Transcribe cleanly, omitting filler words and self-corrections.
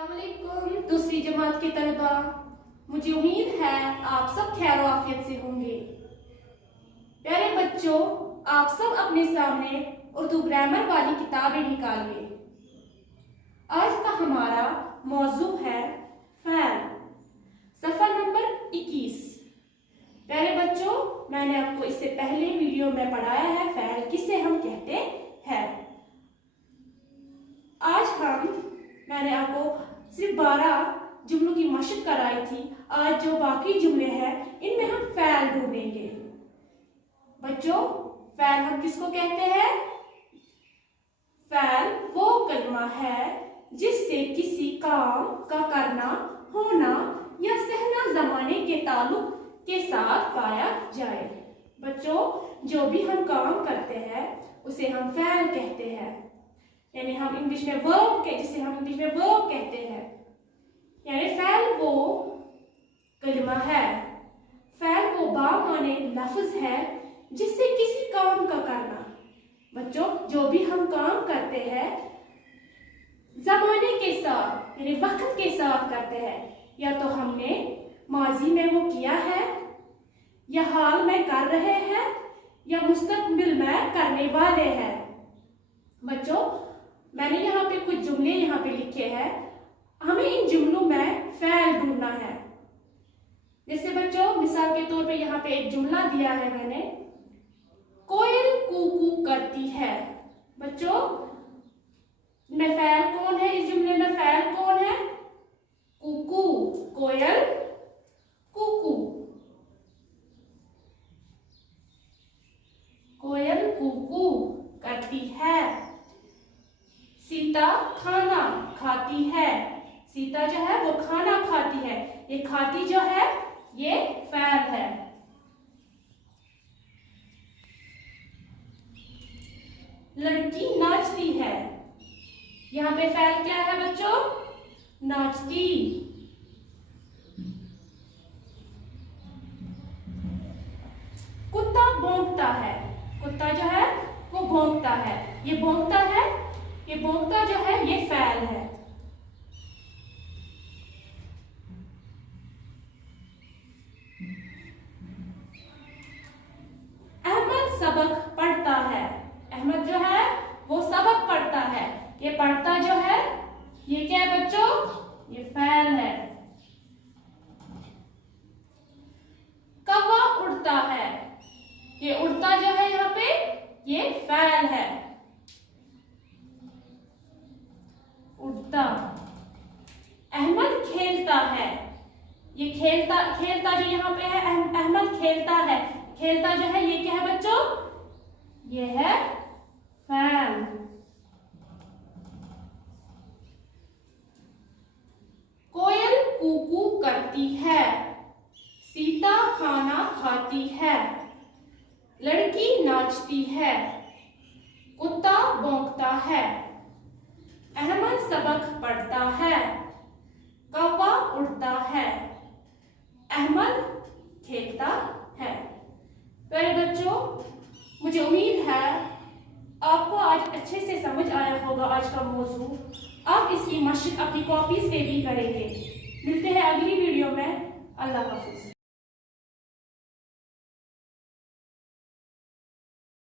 अस्सलामुअलैकुम दूसरी जमात के तलबा, मुझे उम्मीद है आप सब खैर आफियत से होंगे। प्यारे बच्चों, आप सब अपने सामने उर्दू ग्रामर वाली किताबें निकालिए। आज का हमारा मौजू है फ़ैल, सफ़ा नंबर 21। प्यारे बच्चों, मैंने आपको इससे पहले वीडियो में पढ़ाया है फ़ैल किसे हम कहते हैं। मैंने आपको सिर्फ 12 जुमलों की मशक कराई थी। आज जो बाकी जुमले हैं इनमें हम फ़ैल ढूंढेंगे। बच्चों, फ़ैल हम किसको कहते हैं? फ़ैल वो कलमा है जिससे किसी काम का करना, होना या सहना ज़माने के ताल्लुक के साथ पाया जाए। बच्चों, जो भी हम काम करते हैं उसे हम फ़ैल कहते हैं, यानी हम इंग्लिश में वर्ब के जिसे हम इंग्लिश में वर्ब कहते हैं। यानी फ़ैल वो कलमा है, फ़ैल वो बामाने लफ्ज़ है जिससे किसी काम का करना। बच्चों, जो भी हम काम करते हैं ज़माने के साथ यानी वक्त के साथ करते हैं, या तो हमने माजी में वो किया है, या हाल में कर रहे हैं, या मुस्तकबिल में करने वाले हैं। बच्चों, मैंने यहाँ पे कुछ जुमले यहाँ पे लिखे हैं, हमें इन जुमलों में फ़ैल ढूंढना है। जैसे बच्चों, मिसाल के तौर पे यहाँ पे एक जुमला दिया है मैंने, कोयल कूकू करती है। बच्चों, में फ़ैल कौन है? इस जुमले में फ़ैल कौन है? कूकू, कोयल कूकू, कोयल कूकू करती है। सीता खाना खाती है। सीता जो है वो खाना खाती है। ये खाती जो है ये फ़ैल है। लड़की नाचती है। यहाँ पे फ़ैल क्या है बच्चों? नाचती। कुत्ता भौंकता है। कुत्ता जो है वो भौंकता है। ये भौंकता है, ये भौंकता जो है ये फ़ैल है। अहमद सबक पढ़ता है। अहमद जो है वो सबक पढ़ता है। ये पढ़ता जो है ये क्या है बच्चों? ये फ़ैल है। कौवा उड़ता है। ये उड़ता जो है यहाँ पे ये फ़ैल है, उड़ता। अहमद खेलता है। ये खेलता, खेलता जो यहाँ पे है अहमद खेलता है। खेलता जो है ये क्या है बच्चों? ये है फ़ैल। कोयल कूकू करती है। सीता खाना खाती है। लड़की नाचती है। कुत्ता भौंकता है। अहमद सबक पढ़ता है। कौवा उड़ता है। अहमद खेलता है। प्यारे बच्चों, मुझे उम्मीद है आपको आज अच्छे से समझ आया होगा आज का मौजू। आप इसकी मशक अपनी कॉपीज पे भी करेंगे। मिलते हैं अगली वीडियो में। अल्लाह हाफिज।